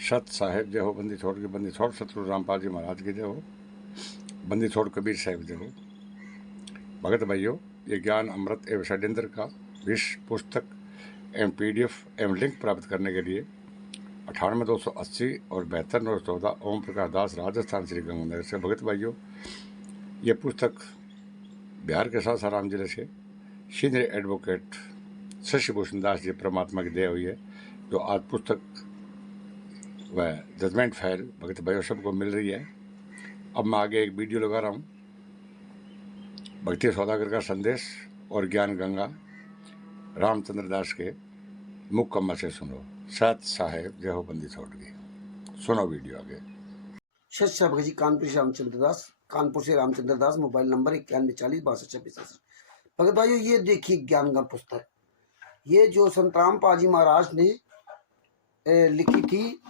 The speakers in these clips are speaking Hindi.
सत साहेब जय हो, बंदी छोड़ के बंदी छोड़, सतगुरु रामपाल जी महाराज की जय हो, बंदी छोड़ कबीर साहिब जय हो। भगत भाइयों, ये ज्ञान अमृत एवं षड्यंत्र का विश्व पुस्तक एवं PDF एवं लिंक प्राप्त करने के लिए 98-280 और 72-914 ओम प्रकाश दास, राजस्थान, श्री गंगानगर से। भगत भाइयों, ये पुस्तक बिहार के सासाराम जिले से सीनियर एडवोकेट शशि भूषण दास जी परमात्मा की दया हुई है, जो आज पुस्तक व जजमेंट फाइल भगत भाइयों सबको मिल रही है। अब मैं आगे एक वीडियो लगा रहा हूँ, भक्ति सौदागर का संदेश और ज्ञान गंगा रामचंद्र दास के मुकम्मल से सुनो। सत साहेब जय हो, बंदी छोड़ गई। सुनो वीडियो आगे। सत भगत जी, कानपुर से रामचंद्र दास, कानपुर से रामचंद्र दास, मोबाइल नंबर 9140622666। भगत भाइयों, ये देखिए ज्ञान गंगा पुस्तक, ये जो संतराम पाजी महाराज ने लिखी थी,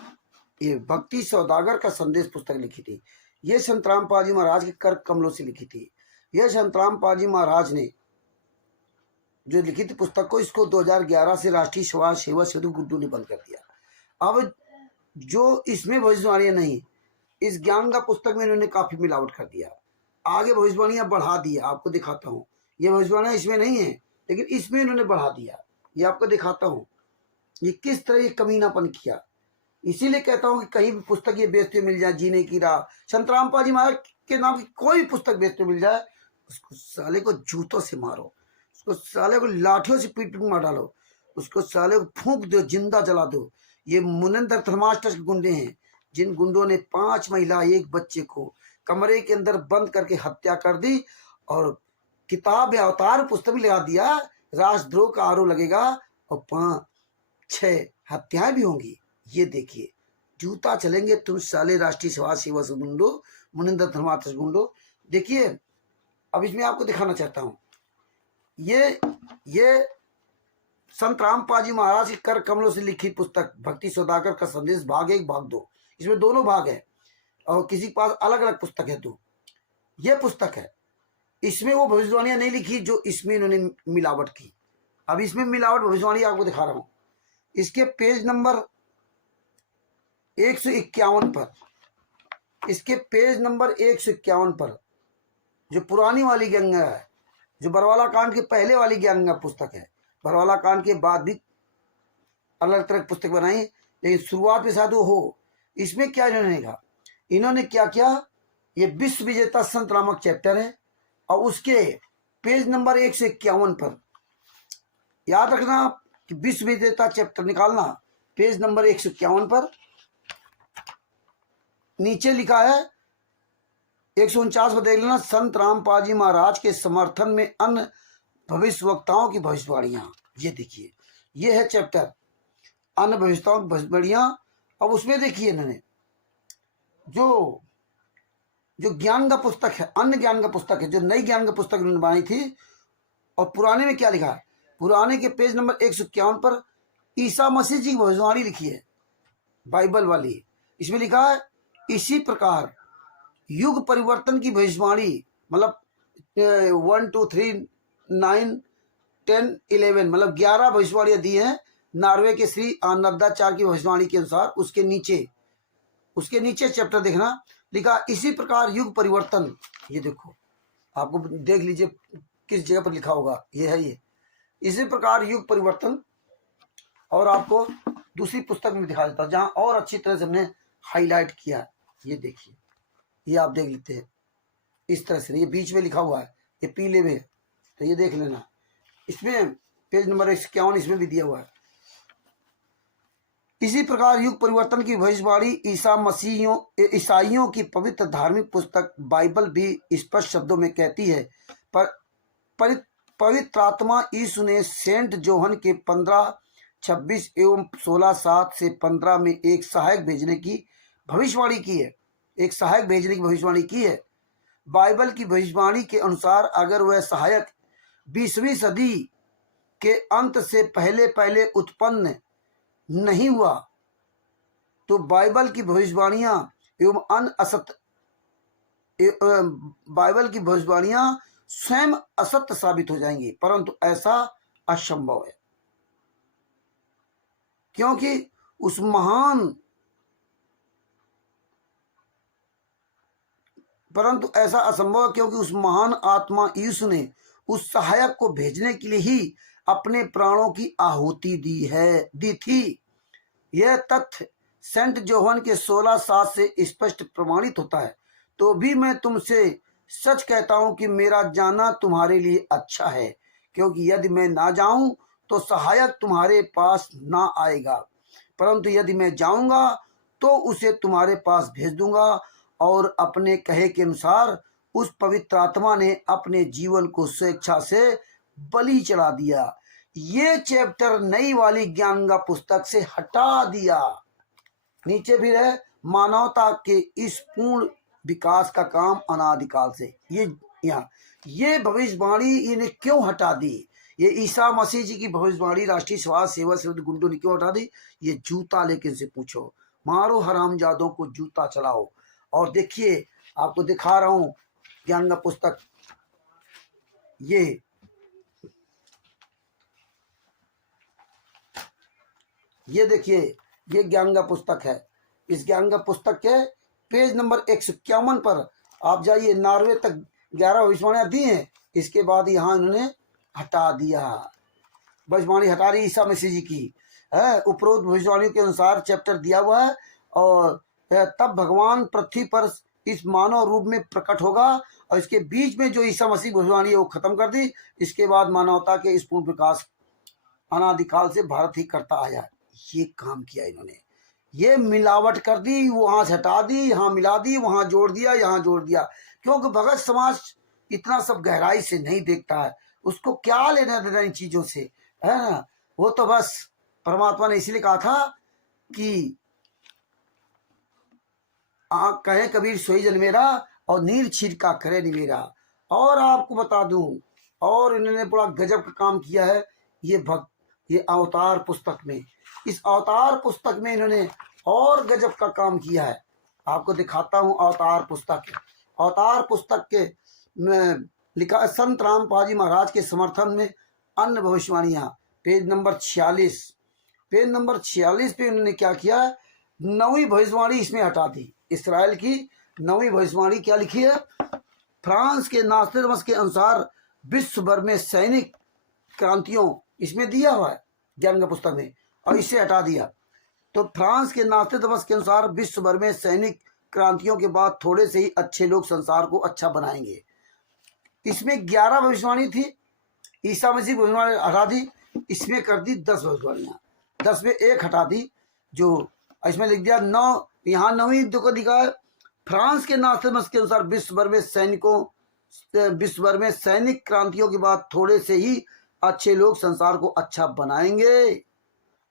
ये भक्ति सौदागर का संदेश पुस्तक लिखी थी। ये संतराम पाजी महाराज के कर कमलों से लिखी थी। यह संतराम पाजी महाराज ने जो लिखी थी पुस्तक को, इसको 2011 से राष्ट्रीय समाज सेवा सेतु गुड्डू ने बंद कर दिया। अब जो इसमें भविष्यवाणियां नहीं, इस ज्ञान का पुस्तक में इन्होंने काफी मिलावट कर दिया, आगे भविष्यवाणियां बढ़ा दिया। आपको दिखाता हूँ, ये भविष्यवाणियां इसमें नहीं है, लेकिन इसमें इन्होंने बढ़ा दिया। ये आपको दिखाता हूँ ये किस तरह ये कमीनापन किया। इसीलिए कहता हूँ कि कहीं भी पुस्तक ये बेचते मिल जाए, जीने की राह, संतराम पाजी महाराज के नाम की कोई भी पुस्तक बेचते मिल जाए, उसको साले को जूतों से मारो, उसको साले को लाठियों से पीट पीट मार डालो, उसको साले को फूंक दो, जिंदा जला दो। ये मुनिंदर थर्मास्टर के गुंडे हैं, जिन गुंडों ने 5 महिला 1 बच्चे को कमरे के अंदर बंद करके हत्या कर दी, और किताब या अवतार पुस्तक भी लगा दिया, राष्ट्रद्रोह का आरोप लगेगा और 5-6 हत्याएं भी होंगी। ये देखिए, जूता चलेंगे तुम साले राष्ट्रीय समाज सेवा से गुंडो, मुनिंदर धर्मार्थ गुंडो। देखिए, अब इसमें आपको दिखाना चाहता हूं, ये संत रामपाजी महाराज के कर कमलों से लिखी पुस्तक भक्ति सौदागर का संदेश, भाग 1 भाग 2, इसमें दोनों भाग है, और किसी के पास अलग अलग पुस्तक है तो ये पुस्तक है। इसमें वो भविष्यवाणियां नहीं लिखी जो इसमें इन्होंने मिलावट की। अब इसमें मिलावट भविष्यवाणी आपको दिखा रहा हूं। इसके पेज नंबर 151 पर, इसके पेज नंबर 151 पर जो पुरानी वाली गंगा है, जो बरवाला कांड के पहले वाली गंगा पुस्तक है, बरवाला कांड के बाद भी अलग तरह की पुस्तक बनाई, लेकिन शुरुआत में शायद वो हो। इसमें क्या इन्होंने कहा, इन्होंने क्या किया, ये विश्व विजेता संत नामक चैप्टर है, और उसके पेज नंबर 151 पर, याद रखना कि विश्व विजेता चैप्टर निकालना, पेज नंबर 151 पर नीचे लिखा है 149 पर देख लेना, संत रामपाल जी महाराज के समर्थन में अन्य भविष्यवक्ताओं की भविष्यवाणियां। ये देखिए, ये है चैप्टर अन्य भविष्यवक्ताओं की भविष्यवाणियां। अब उसमें देखिए इन्होंने जो ज्ञान का पुस्तक है, अन्य ज्ञान का पुस्तक है, जो नई ज्ञान का पुस्तक इन्होंने बनाई थी, और पुराने में क्या लिखा है, पुराने के पेज नंबर 151 पर ईसा मसीह जी की भविष्यवाणी लिखी है, बाइबल वाली। इसमें लिखा है, इसी प्रकार युग परिवर्तन की भविष्यवाणी, मतलब 1 2 3 9 10 11, मतलब 11 भविष्यवाणियां दी हैं नॉर्वे के श्री आनंदाचार्य की भविष्यवाणी के अनुसार। उसके नीचे चैप्टर देखना, लिखा इसी प्रकार युग परिवर्तन। ये देखो, आपको देख लीजिए किस जगह पर लिखा होगा, ये है ये, इसी प्रकार युग परिवर्तन। और आपको दूसरी पुस्तक में दिखा देता हूं जहां और अच्छी तरह से हमने हाईलाइट किया। ये देखिए, ये आप देख लेते हैं इस तरह से, ये बीच में लिखा हुआ है, ये पीले में, तो ये देख लेना। इसमें पेज नंबर 151 इसमें भी दिया हुआ है, इसी प्रकार युग परिवर्तन की भविष्यवाणी ईसाइयों की पवित्र धार्मिक पुस्तक बाइबल भी स्पष्ट शब्दों में कहती है। पर पवित्र आत्मा यीशु ने सेंट जोहन के 15:26 एवं 16:7 से 15 में एक सहायक भेजने की भविष्यवाणी की है, एक सहायक भेजने की भविष्यवाणी की है। बाइबल की भविष्यवाणी के अनुसार अगर वह सहायक 20वीं सदी के अंत से पहले उत्पन्न नहीं हुआ, तो बाइबल की भविष्यवाणियां एवं अन्य बाइबल की भविष्यवाणियां स्वयं असत्य साबित हो जाएंगी, परंतु ऐसा असंभव है, क्योंकि उस महान परंतु ऐसा असंभव है, क्योंकि उस महान आत्मा यीशु ने उस सहायक को भेजने के लिए ही अपने प्राणों की आहुति दी थी। यह तथ्य सेंट जोहन के 16:7 से स्पष्ट प्रमाणित होता है। तो भी मैं तुमसे सच कहता हूं कि मेरा जाना तुम्हारे लिए अच्छा है, क्योंकि यदि मैं ना जाऊं तो सहायक तुम्हारे पास ना आएगा, परंतु यदि मैं जाऊंगा तो उसे तुम्हारे पास भेज दूंगा। और अपने कहे के अनुसार उस पवित्र आत्मा ने अपने जीवन को स्वेच्छा से बलि चढ़ा दिया। ये चैप्टर नई वाली ज्ञानगंगा पुस्तक से हटा दिया। नीचे भी है, मानवता के इस पूर्ण विकास का काम अनादिकाल से। ये यहाँ ये भविष्यवाणी इन्हें क्यों हटा दी? ये ईसा मसीह जी की भविष्यवाणी राष्ट्रीय समाज सेवा समिति गुंडों ने क्यों हटा दी? ये जूता लेकिन से पूछो, मारो हरामजादों को जूता चलाओ। और देखिए, आपको दिखा रहा हूं ज्ञानगंगा पुस्तक। ये देखिए, ये ज्ञानगंगा पुस्तक है। इस ज्ञानगंगा पुस्तक के पेज नंबर 151 पर आप जाइए। नॉर्वे तक 11 भविष्यवाणियां दी हैं, इसके बाद यहाँ इन्होंने हटा दिया। भविष्यवाणी हटा रही ईसा मसीह जी की है। उपरोक्त भविष्यवाणियों के अनुसार चैप्टर दिया हुआ है। और तब भगवान पृथ्वी पर इस मानव रूप में प्रकट होगा, और इसके बीच में जो ईसा मसीह भविष्यवाणी है वो खत्म कर दी। इसके बाद मानवता के इस पूर्ण विकास अनादिकाल से भारत ही करता आया। ये काम किया इन्होंने। ये मिलावट कर दी, वहां से हटा दी, यहाँ मिला दी, वहां जोड़ दिया, यहाँ जोड़ दिया। क्योंकि भगत समाज इतना सब गहराई से नहीं देखता है। उसको क्या लेना देना इन चीजों से, है ना? वो तो बस परमात्मा ने इसलिए कहा था कि कहे कबीर सोई जन मेरा, और नीर छिड़का करे नी मेरा। और आपको बता दूं, और इन्होंने बड़ा गजब का काम किया है ये अवतार पुस्तक में। इस अवतार पुस्तक में इन्होंने और गजब का काम किया है। आपको दिखाता हूं अवतार पुस्तक। अवतार पुस्तक के में लिखा संत रामपाल महाराज के समर्थन में अन्य भविष्यवाणियां, पेज नंबर 46। पेज नंबर 46 पे उन्होंने क्या किया? 9वीं भविष्यवाणी इसमें हटा दी। इसराइल की 9वीं भविष्यवाणी क्या लिखी है? फ्रांस के नास्ट्राडमस के अनुसार विश्व भर में सैनिक क्रांतियों, इसमें दिया हुआ है ज्ञानगंगा पुस्तक में, और इसे हटा दिया। तो फ्रांस के नास्ट्राडमस के अनुसार विश्व भर में सैनिक क्रांतियों के बाद थोड़े से ही अच्छे लोग संसार को अच्छा बनाएंगे। इसमें 11 भविष्यवाणी थी। ईसा मसीह भविष्यवाणी हटा दी, इसमें कर दी 10 भविष्यवाणियां। 10 में एक हटा दी, जो इसमें लिख दिया 9। यहाँ 9वीं को लिखा है, फ्रांस के नास्ट्राडमस के अनुसार विश्व भर में सैनिक क्रांतियों के बाद थोड़े से ही अच्छे लोग संसार को अच्छा बनाएंगे,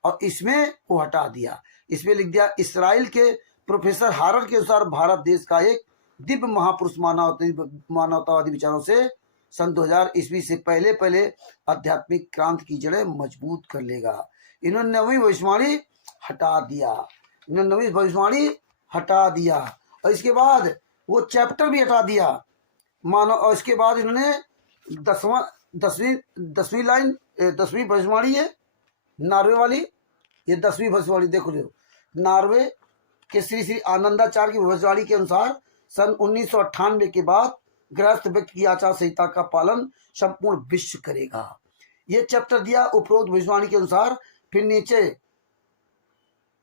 और इसमें वो हटा दिया। इसमें लिख दिया इसराइल के प्रोफेसर हारर के अनुसार भारत देश का एक दिव्य महापुरुष मानवतावादी विचारों से सन 2000 ईस्वी से पहले आध्यात्मिक क्रांति की जड़ें मजबूत कर लेगा। इन्होंने 9वीं भविष्यवाणी हटा दिया। और इसके बाद वो चैप्टर भी हटा दिया मानो। और इसके बाद इन्होंने 10वीं लाइन 10वीं भविष्यवाणी है नॉर्वे वाली। ये 10वीं भविष्यवाणी देखो, जो नॉर्वे के श्री श्री आनंदाचार्य की भविष्यवाणी के अनुसार सन 1998 के बाद गृहस्थ व्यक्ति की आचार संहिता का पालन संपूर्ण विश्व करेगा। ये चैप्टर दिया उपरोक्त भविष्यवाणी के अनुसार। फिर नीचे,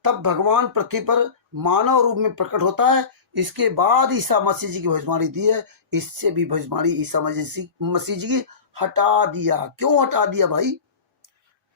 तब भगवान पृथ्वी पर मानव रूप में प्रकट होता है। इसके बाद ईसा मसीह जी की भविष्यवाणी दी है। इससे भी भविष्यवाणी ईसा मसीह जी की हटा दिया। क्यों हटा दिया भाई?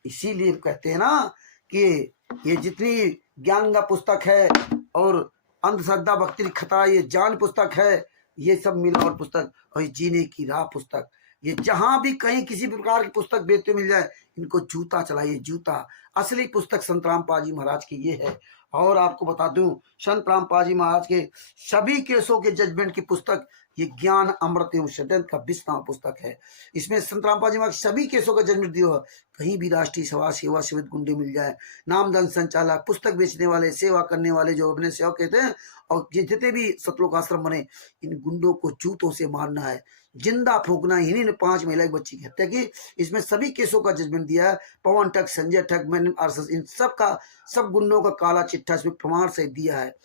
इसीलिए कहते हैं ना कि ये जितनी ज्ञानगंगा पुस्तक है और अंधश्रद्धा भक्ति खतरा ये जान पुस्तक है, ये सब मिलावट पुस्तक, और ये जीने की राह पुस्तक, ये जहां भी कहीं किसी प्रकार की पुस्तक बेचते मिल जाए, इनको जूता चलाइए, जूता। असली पुस्तक संत रामपाल जी महाराज की ये है। और आपको बता दूं, संत रामपाल जी महाराज के सभी केसों के जजमेंट की पुस्तक ये ज्ञान अमृत एवं षड्यंत्र का 20 नाम पुस्तक है। इसमें संत रामपाल जी महाराज सभी केसों का जजमेंट दिया। कहीं भी राष्ट्रीय सभा सेवा समिति गुंडे मिल जाए, नामधन संचालक, पुस्तक बेचने वाले, सेवा करने वाले जो अपने सेवा कहते हैं, और जितने भी सतलोक आश्रम बने, इन गुंडों को जूतों से मारना है, जिंदा फूंकना है। इन्हीं ने 5 महिला की बच्ची की हत्या की। इसमें सभी केसों का जजमेंट दिया है। पवन ठग, संजय ठग, मैन आरएसएस, इन सब गुंडों का काला चिट्ठा इसमें प्रमाण सहित दिया है।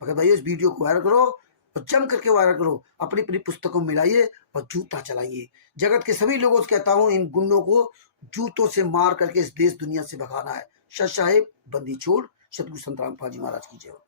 अगर भाई इस वीडियो को वायरल करो, और जम करके वायरल करो, अपनी अपनी पुस्तकों में मिलाइए और जूता चलाइए। जगत के सभी लोगों से कहता हूँ, इन गुंडों को जूतों से मार करके इस देश दुनिया से भगाना है। सत साहेब, बंदी छोड़। सतगुरु संतराम पाजी महाराज की जय हो।